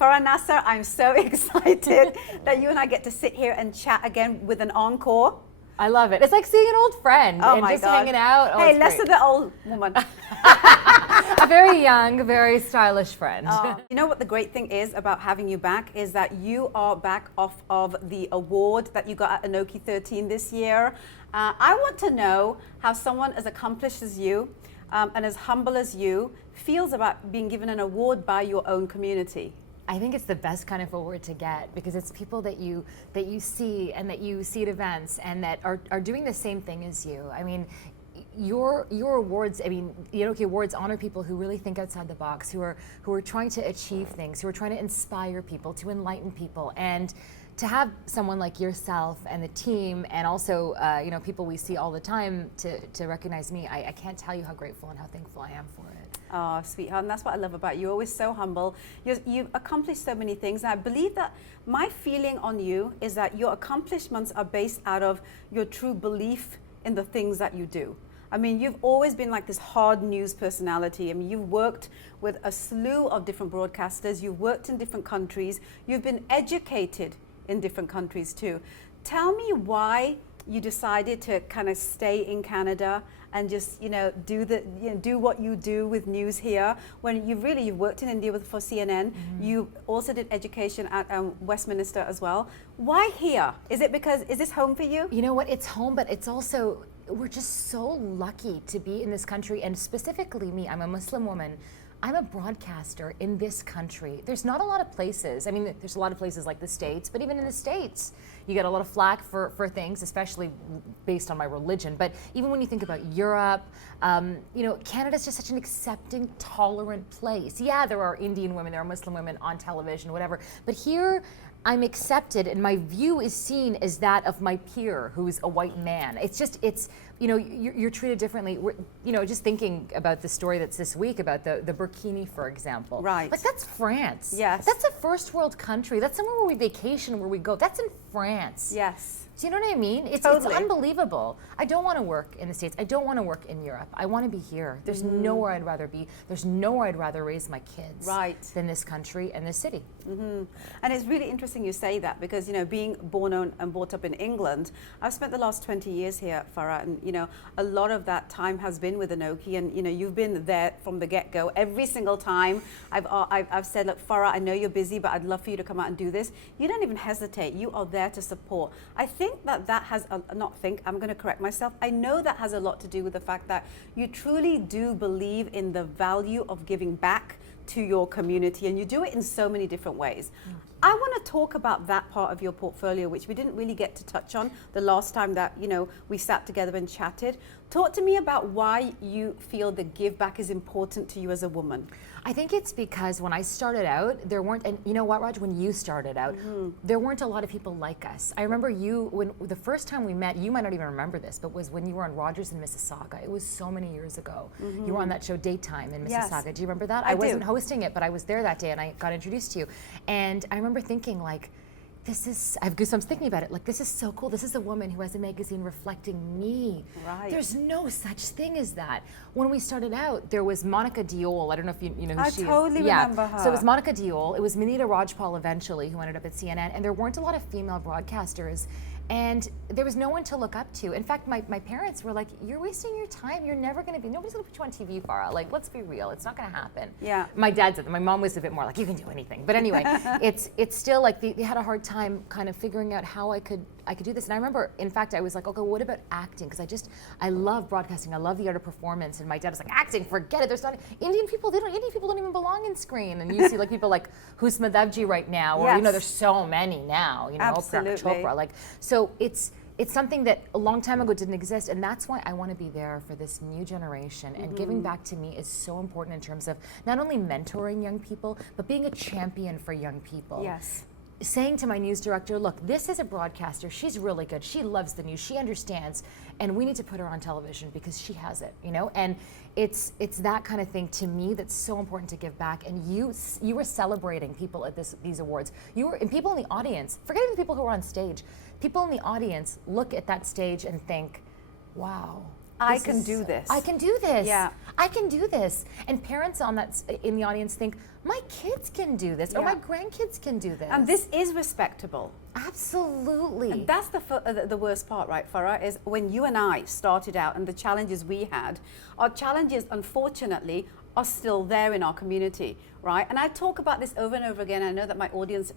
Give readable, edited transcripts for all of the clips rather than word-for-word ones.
Farah Nasser, I'm so excited that you and I get to sit here and chat again with an encore. I love it. It's like seeing an old friend and my just God. hanging out. Oh, Hey, it's less great. of the old woman. A very young, very stylish friend. You know what the great thing is about having you back is that you are back off of the award that you got at ANOKHI 13 this year. I want to know how someone as accomplished as you and as humble as you feels about being given an award by your own community. I think it's the best kind of award to get because it's people that you see and that you see at events and that are doing the same thing as you. I mean, your awards, I mean, the ANOKHI Awards honor people who really think outside the box, who are trying to achieve things, who are trying to inspire people, to enlighten people, and to have someone like yourself and the team, and also people we see all the time to recognize me. I can't tell you how grateful and how thankful I am for it. Oh, sweetheart, and that's what I love about you. You're always so humble. You've accomplished so many things. And I believe that my feeling on you is that your accomplishments are based out of your true belief in the things that you do. I mean, you've always been like this hard news personality. I mean, you've worked with a slew of different broadcasters. You've worked in different countries. You've been educated in different countries too. Tell me why you decided to kind of stay in Canada and just do what you do with news here when you've worked in India for CNN. Mm-hmm. You also did education at Westminster as well. Why here? Is this home for you? You know what, it's home, but it's also, we're just so lucky to be in this country, and specifically me, I'm a Muslim woman. I'm a broadcaster in this country. There's not a lot of places. I mean, there's a lot of places like the States, but even in the States, you get a lot of flack for things, especially based on my religion. But even when you think about Europe, Canada's just such an accepting, tolerant place. Yeah, there are Indian women, there are Muslim women on television, whatever. But here, I'm accepted, and my view is seen as that of my peer, who's a white man. You're treated differently. Just thinking about the story that's this week about the burkini, for example. Right. Like, that's France. Yes. That's a first world country. That's somewhere where we vacation, where we go. That's in France. Yes. Do you know what I mean? It's unbelievable. I don't want to work in the States. I don't want to work in Europe. I want to be here. There's nowhere I'd rather be. There's nowhere I'd rather raise my kids than this country and this city. Mm-hmm. And it's really interesting you say that because, being born and brought up in England, I've spent the last 20 years here, Farah, and, a lot of that time has been with ANOKHI, and, you've been there from the get-go. Every single time I've said, look, Farah, I know you're busy, but I'd love for you to come out and do this. You don't even hesitate. You are there to support. I think that has, I'm going to correct myself. I know that has a lot to do with the fact that you truly do believe in the value of giving back to your community, and you do it in so many different ways. I want to talk about that part of your portfolio, which we didn't really get to touch on the last time that, we sat together and chatted. Talk to me about why you feel the give back is important to you as a woman. I think it's because when I started out, there weren't, and you know what, Raj, when you started out, there weren't a lot of people like us. I remember when the first time we met, you might not even remember this, but was when you were on Rogers in Mississauga. It was so many years ago. You were on that show Daytime in Mississauga. Yes. Do you remember that? I wasn't hosting it, but I was there that day and I got introduced to you. And I remember thinking, like, I have goosebumps thinking about it. Like, this is so cool. This is a woman who has a magazine reflecting me. Right. There's no such thing as that. When we started out, there was Monica Diol. I don't know if you know who she is. I totally remember her. So it was Monica Diol. It was Minita Rajpal eventually, who ended up at CNN. And there weren't a lot of female broadcasters. And there was no one to look up to. In fact, my parents were like, you're wasting your time. You're never going to be, nobody's going to put you on TV, Farah. Like, let's be real. It's not going to happen. Yeah. My dad said that. My mom was a bit more like, you can do anything. But anyway, it's still like they had a hard time kind of figuring out how I could do this. And I remember, in fact, I was like, okay, what about acting? Because I love broadcasting. I love the art of performance. And my dad was like, acting, forget it. There's not, Indian people don't even belong in screen. And you see like people like Husma Devji right now, or, there's so many now, Absolutely. Oprah Chopra. Like, so it's something that a long time ago didn't exist, and that's why I want to be there for this new generation. And giving back to me is so important in terms of not only mentoring young people, but being a champion for young people. Yes. Saying to my news director, look, this is a broadcaster. She's really good. She loves the news. She understands, and we need to put her on television because she has it, And it's that kind of thing to me that's so important to give back. And you were celebrating people at these awards. And people in the audience, forgetting the people who were on stage. People in the audience look at that stage and think, wow, I can do this. I can do this. Yeah. I can do this. And parents in the audience think, my kids can do this, or Yeah. my grandkids can do this. And this is respectable. Absolutely. And that's the worst part, right, Farah, is when you and I started out and the challenges we had, our challenges, unfortunately, are still there in our community, right? And I talk about this over and over again. I know that my audience,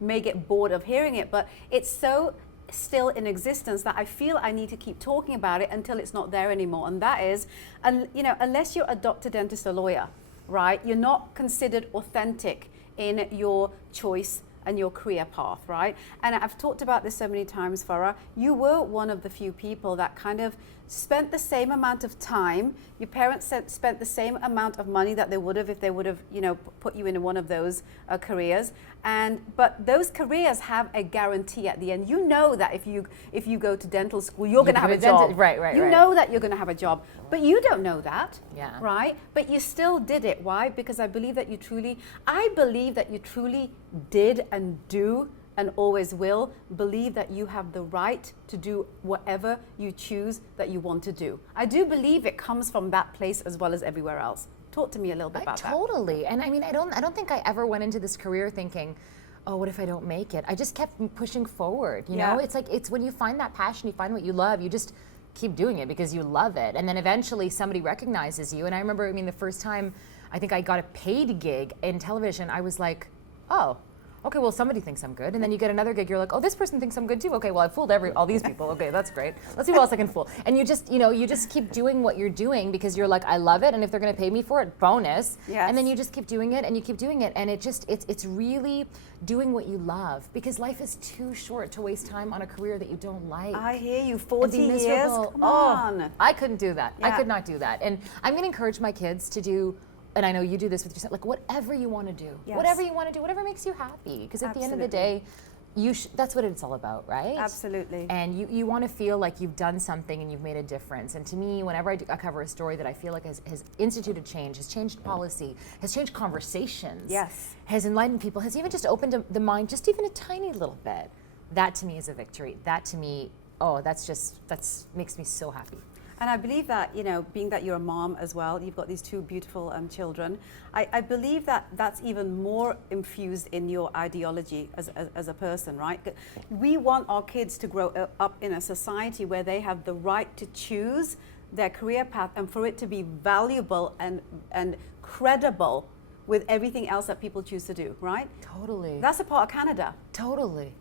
may get bored of hearing it, but it's so still in existence that I feel I need to keep talking about it until it's not there anymore. And that is, unless you're a doctor, dentist, or lawyer, right, you're not considered authentic in your choice and your career path, right? And I've talked about this so many times, Farah. You were one of the few people that kind of spent the same amount of time. Your parents spent the same amount of money that they would have if they would have, put you in one of those careers. But those careers have a guarantee at the end. You know that if you go to dental school, you're going to have a job. Right. You know that you're going to have a job, but you don't know that. Yeah. Right? But you still did it. Why? Because I believe that you truly did and do and always will believe that you have the right to do whatever you choose that you want to do. I do believe it comes from that place as well as everywhere else. Talk to me a little bit about that. Totally. And I mean, I don't think I ever went into this career thinking, oh, what if I don't make it? I just kept pushing forward. You know, it's when you find that passion, you find what you love, you just keep doing it because you love it. And then eventually somebody recognizes you. And I remember, the first time I think I got a paid gig in television, I was like, oh, okay, well, somebody thinks I'm good. And then you get another gig, you're like, oh, this person thinks I'm good too. Okay, well, I've fooled all these people. Okay, that's great. Let's see who else I can fool. And you just keep doing what you're doing because you're like, I love it. And if they're going to pay me for it, bonus. Yes. And then you just keep doing it and you keep doing it. And it's really doing what you love because life is too short to waste time on a career that you don't like. I hear you, 40 years, miserable. come on. I couldn't do that. Yeah. I could not do that. And I'm going to encourage my kids to do, and I know you do this with yourself, like whatever you want to do. Yes. Whatever you want to do, whatever makes you happy. Because at the end of the day, that's what it's all about, right? Absolutely. And you want to feel like you've done something and you've made a difference. And to me, whenever I cover a story that I feel like has instituted change, has changed policy, has changed conversations, Yes. has enlightened people, has even just opened the mind just even a tiny little bit, that to me is a victory. That to me, that makes me so happy. And I believe that, being that you're a mom as well, you've got these two beautiful children, I believe that that's even more infused in your ideology as a person, right? We want our kids to grow up in a society where they have the right to choose their career path and for it to be valuable and credible with everything else that people choose to do, right? Totally. That's a part of Canada. Totally.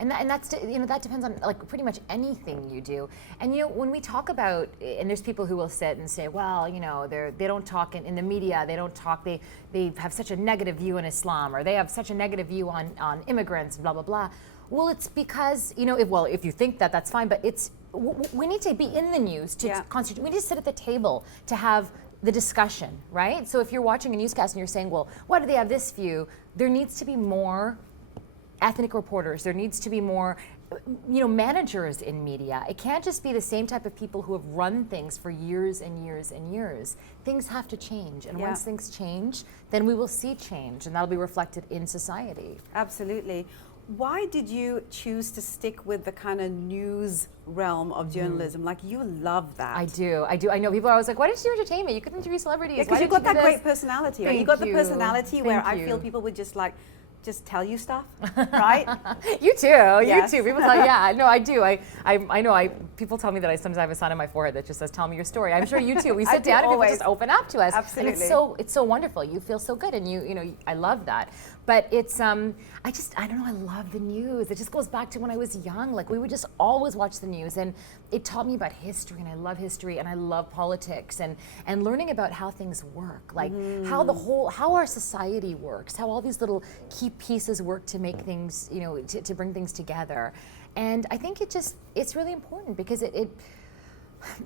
And that's that depends on like pretty much anything you do. And when we talk about, and there's people who will sit and say, well, they don't talk in the media, they don't talk, they have such a negative view on Islam, or they have such a negative view on immigrants, blah blah blah. Well, it's because if you think that, that's fine, but we need to be in the news to constitute. We need to sit at the table to have the discussion, right? So if you're watching a newscast and you're saying, well, why do they have this view? There needs to be more ethnic reporters. There needs to be more, managers in media. It can't just be the same type of people who have run things for years and years and years. Things have to change. And once things change, then we will see change, and that'll be reflected in society. Absolutely. Why did you choose to stick with the kind of news realm of journalism? Like, you love that. I do. I know people are always like, why didn't you do entertainment? You couldn't interview celebrities. Because you've got that great personality. Right? You got the personality where Thank I you. feel people would just tell you stuff, right? You too. Yes. You too. People tell, no, I do. I know. People tell me that I sometimes have a sign on my forehead that just says, "Tell me your story." I'm sure you too. We sit down and people just open up to us, Absolutely. and it's so wonderful. You feel so good, and I love that. But it's I don't know. I love the news. It just goes back to when I was young. Like we would just always watch the news, and it taught me about history, and I love history, and I love politics, and learning about how things work, like how our society works, how all these little key pieces work to make things, to bring things together. And I think it's really important because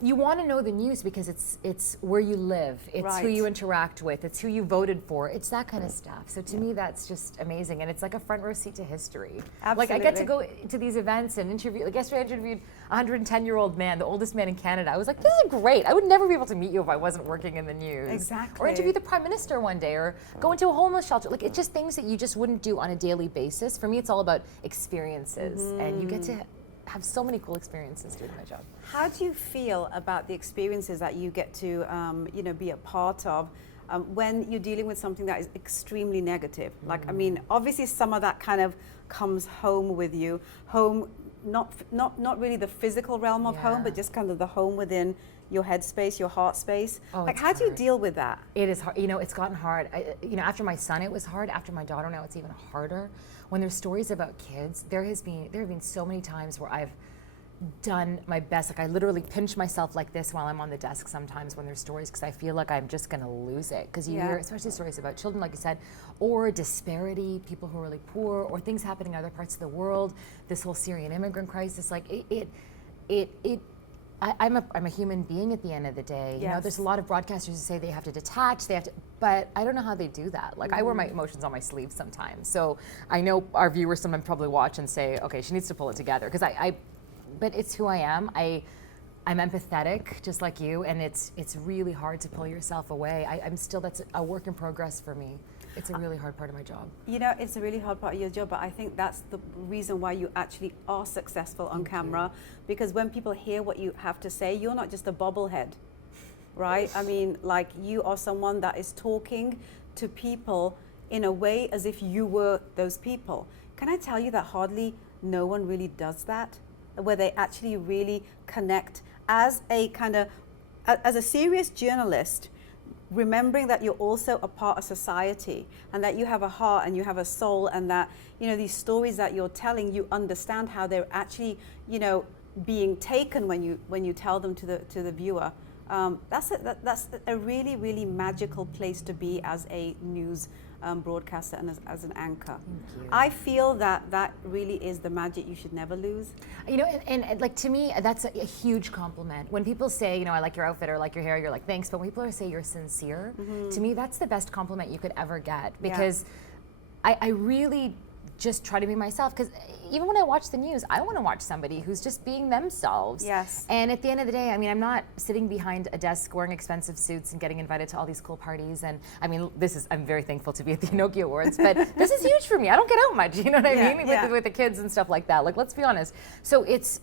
you want to know the news because it's where you live, it's who you interact with, it's who you voted for, it's that kind of stuff. So to me, that's just amazing, and it's like a front row seat to history. Absolutely. Like I get to go to these events and interview. Like yesterday, I interviewed a 110-year-old man, the oldest man in Canada. I was like, this is great. I would never be able to meet you if I wasn't working in the news. Exactly. Or interview the Prime Minister one day, or go into a homeless shelter. Like it's just things that you just wouldn't do on a daily basis. For me, it's all about experiences, and you get to have so many cool experiences doing my job. How do you feel about the experiences that you get to, be a part of when you're dealing with something that is extremely negative? Like, I mean, obviously some of that kind of comes home with you. Home, not really the physical realm of home, but just kind of the home within your head space, your heart space. Oh, like, how do you deal with that? It is hard. It's gotten hard. After my son, it was hard. After my daughter, now it's even harder. When there's stories about kids, there have been so many times where I've done my best. Like, I literally pinch myself like this while I'm on the desk sometimes when there's stories, because I feel like I'm just going to lose it. Because you hear, especially stories about children, like you said, or disparity, people who are really poor, or things happening in other parts of the world. This whole Syrian immigrant crisis, like I'm a human being at the end of the day. You know, there's a lot of broadcasters who say they have to detach, but I don't know how they do that. Like, I wear my emotions on my sleeve sometimes. So I know our viewers sometimes probably watch and say, okay, she needs to pull it together. Because but it's who I am. I'm empathetic, just like you, and it's really hard to pull yourself away. That's a work in progress for me. It's a really hard part of my job. You know, it's a really hard part of your job, but I think that's the reason why you actually are successful on camera, because when people hear what you have to say, you're not just a bobblehead, right? I mean, like, you are someone that is talking to people in a way as if you were those people. Can I tell you that hardly no one really does that, where they actually really connect as a serious journalist, remembering that you're also a part of society, and that you have a heart and you have a soul, and that, these stories that you're telling, you understand how they're actually, being taken when you tell them to the viewer. That's a really, really magical place to be as a news broadcaster and as an anchor. Thank you. I feel that really is the magic you should never lose. And like, to me, that's a huge compliment. When people say, I like your outfit or I like your hair, you're like, thanks. But when people say you're sincere, to me, that's the best compliment you could ever get, because I really just try to be myself, because even when I watch the news, I want to watch somebody who's just being themselves. Yes. And at the end of the day, I'm not sitting behind a desk wearing expensive suits and getting invited to all these cool parties. And I'm very thankful to be at the ANOKHI Awards, but this is huge for me. I don't get out much, you know what I mean? With the kids and stuff like that. Like, let's be honest. So it's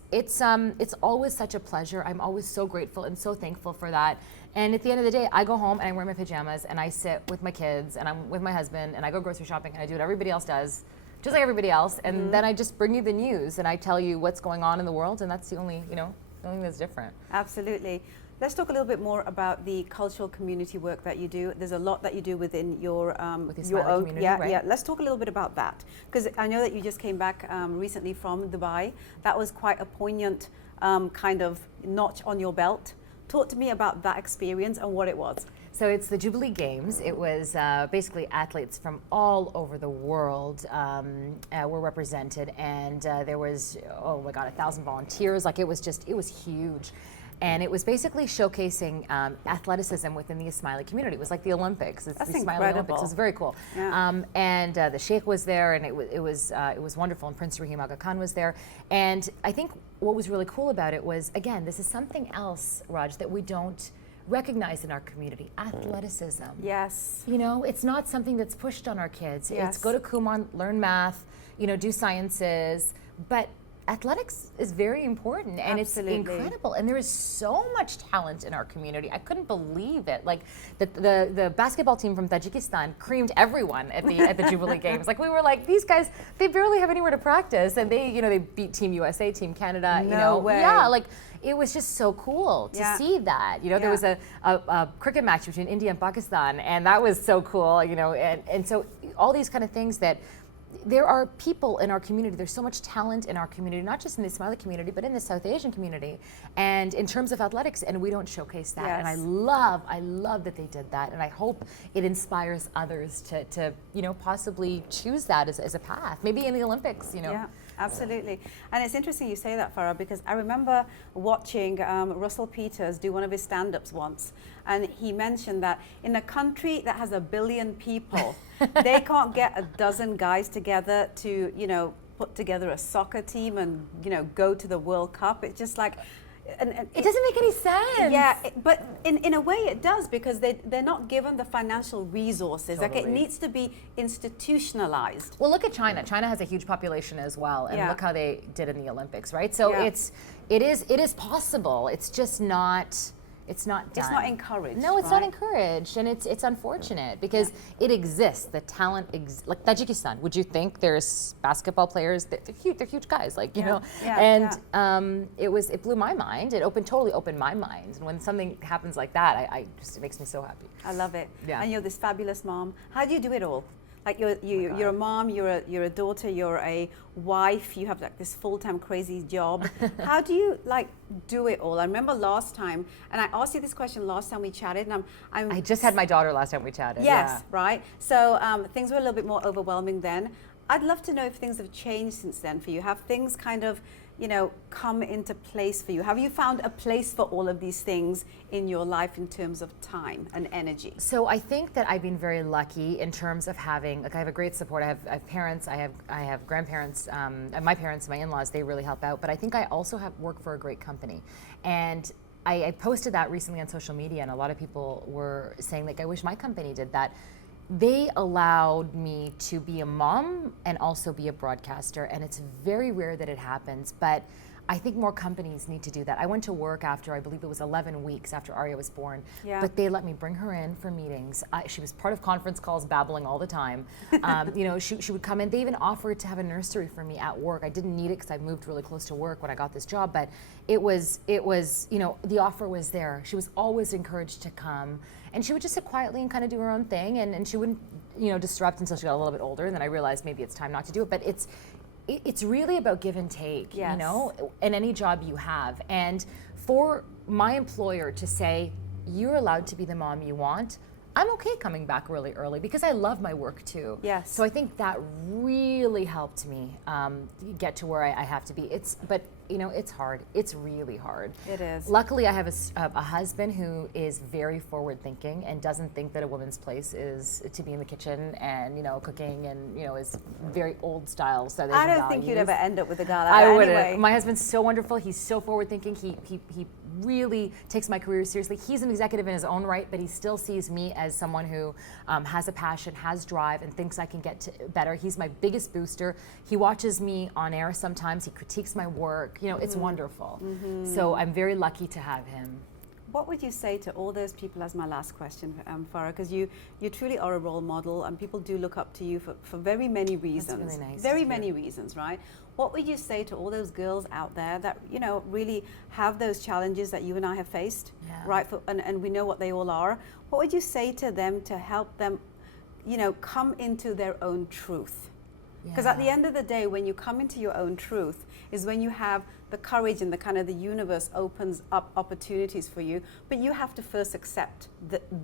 always such a pleasure. I'm always so grateful and so thankful for that. And at the end of the day, I go home and I wear my pajamas and I sit with my kids and I'm with my husband and I go grocery shopping and I do what everybody else does, just like everybody else, and then I just bring you the news and I tell you what's going on in the world, and that's the only thing that's different. Absolutely. Let's talk a little bit more about the cultural community work that you do. There's a lot that you do within your own community, right? Yeah. Let's talk a little bit about that, because I know that you just came back recently from Dubai. That was quite a poignant kind of notch on your belt. Talk to me about that experience and what it was. So it's the Jubilee Games. It was basically athletes from all over the world were represented, and there was, 1,000 volunteers. Like, it was huge. And it was basically showcasing athleticism within the Ismaili community. It was like the Olympics. It's That's the Ismaili incredible. Olympics. It was very cool. Yeah. And the Sheikh was there, and it was wonderful. And Prince Rahim Aga Khan was there. And I think what was really cool about it was, again, this is something else, Raj, that we don't recognize in our community: athleticism. Yes. It's not something that's pushed on our kids. Yes. It's go to Kumon, learn math, do sciences, but athletics is very important, and Absolutely. It's incredible. And there is so much talent in our community. I couldn't believe it. Like, the basketball team from Tajikistan creamed everyone at the Jubilee Games. Like, we were like, these guys, they barely have anywhere to practice, and they beat Team USA, Team Canada. No way. Yeah, like, it was just so cool to see that. There was a cricket match between India and Pakistan, and that was so cool. And so all these kind of things that. There are people in our community, there's so much talent in our community, not just in the Ismaili community, but in the South Asian community, and in terms of athletics, and we don't showcase that. Yes. And I love that they did that, and I hope it inspires others to possibly choose that as a path, maybe in the Olympics, Yeah, absolutely. And it's interesting you say that, Farah, because I remember watching Russell Peters do one of his stand-ups once, and he mentioned that in a country that has 1 billion people, they can't get a dozen guys together to, put together a soccer team and, go to the World Cup. It's just like, and It doesn't make any sense. Yeah, but in a way it does, because they're not given the financial resources. Like, it Totally. needs to be institutionalized. Well, look at China. China has a huge population as well, and Yeah. look how they did in the Olympics, right? So Yeah. it is possible. It's just not. It's not done. It's not encouraged. No, it's not right? encouraged, and it's unfortunate because it exists. The talent, like Tajikistan. Would you think there's basketball players? They're huge guys, like you know. Yeah, And it blew my mind. It totally opened my mind. And when something happens like that, it makes me so happy. I love it. Yeah. And you're this fabulous mom. How do you do it all? Like, you're a mom, you're a daughter, you're a wife, you have like this full-time crazy job. How do you like do it all? I remember last time, and I asked you this question last time we chatted, and I just had my daughter last time we chatted. Yes, Yeah. right. So things were a little bit more overwhelming then. I'd love to know if things have changed since then for you. Have things kind of, come into place for you? Have you found a place for all of these things in your life in terms of time and energy? So I think that I've been very lucky in terms of having, like, I have a great support. I have parents, I have grandparents, and my parents, my in-laws, they really help out. But I think I also have work for a great company. And I posted that recently on social media, and a lot of people were saying, like, I wish my company did that. They allowed me to be a mom and also be a broadcaster, and it's very rare that it happens, but I think more companies need to do that. I went to work after, I believe it was 11 weeks after Arya was born, but they let me bring her in for meetings. She was part of conference calls, babbling all the time. She would come in. They even offered to have a nursery for me at work. I didn't need it because I moved really close to work when I got this job, but it was, the offer was there. She was always encouraged to come. And she would just sit quietly and kind of do her own thing, and she wouldn't, disrupt until she got a little bit older. And then I realized maybe it's time not to do it. But it's really about give and take, Yes. in any job you have. And for my employer to say, you're allowed to be the mom you want, I'm okay coming back really early because I love my work too. Yes. So I think that really helped me get to where I have to be. But it's hard. It's really hard. It is. Luckily, I have a husband who is very forward thinking and doesn't think that a woman's place is to be in the kitchen and cooking and is very old style. So I don't think you'd ever end up with a guy like I that wouldn't. anyway. My husband's so wonderful. He's so forward thinking. He really takes my career seriously. He's an executive in his own right, but he still sees me as someone who has a passion, has drive, and thinks I can get to better. He's my biggest booster. He watches me on air sometimes. He critiques my work. It's wonderful. So I'm very lucky to have him. What would you say to all those people, as my last question, Farah, because you truly are a role model and people do look up to you for very many reasons. That's really nice very to many reasons, right? What would you say to all those girls out there that, really have those challenges that you and I have faced, right? And we know what they all are. What would you say to them to help them, come into their own truth? Because at the end of the day, when you come into your own truth is when you have the courage and the kind of the universe opens up opportunities for you, but you have to first accept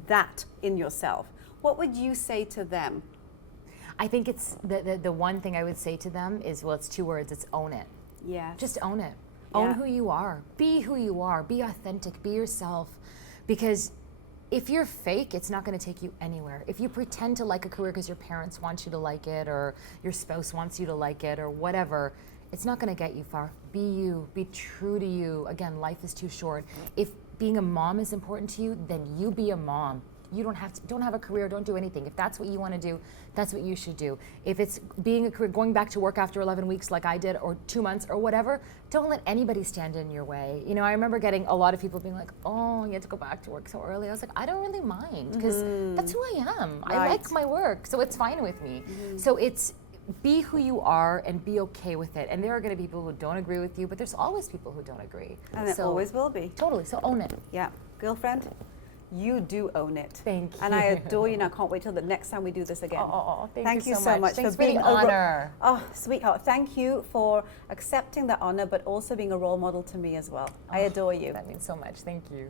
that in yourself. What would you say to them? I think it's the one thing I would say to them is, well, it's two words. It's own it. Yeah. Just own it. Yeah. Own who you are. Be who you are. Be authentic. Be yourself. Because if you're fake, it's not going to take you anywhere. If you pretend to like a career because your parents want you to like it or your spouse wants you to like it or whatever, it's not going to get you far. Be you. Be true to you. Again, life is too short. If being a mom is important to you, then you be a mom. You don't have a career, don't do anything. If that's what you want to do, that's what you should do. If it's being a career, going back to work after 11 weeks like I did, or 2 months or whatever, don't let anybody stand in your way. I remember getting a lot of people being like, oh, you had to go back to work so early. I was like, I don't really mind because that's who I am. Right. I like my work, so it's fine with me. So it's be who you are and be okay with it. And there are going to be people who don't agree with you, but there's always people who don't agree. And it always will be. Totally, so own it. Yeah. Girlfriend, you do own it. Thank you. And I adore you, and I can't wait till the next time we do this again. Oh, thank you so much Thanks for being the honor. Oh, sweetheart, thank you for accepting the honor, but also being a role model to me as well. I adore you. That means so much. Thank you.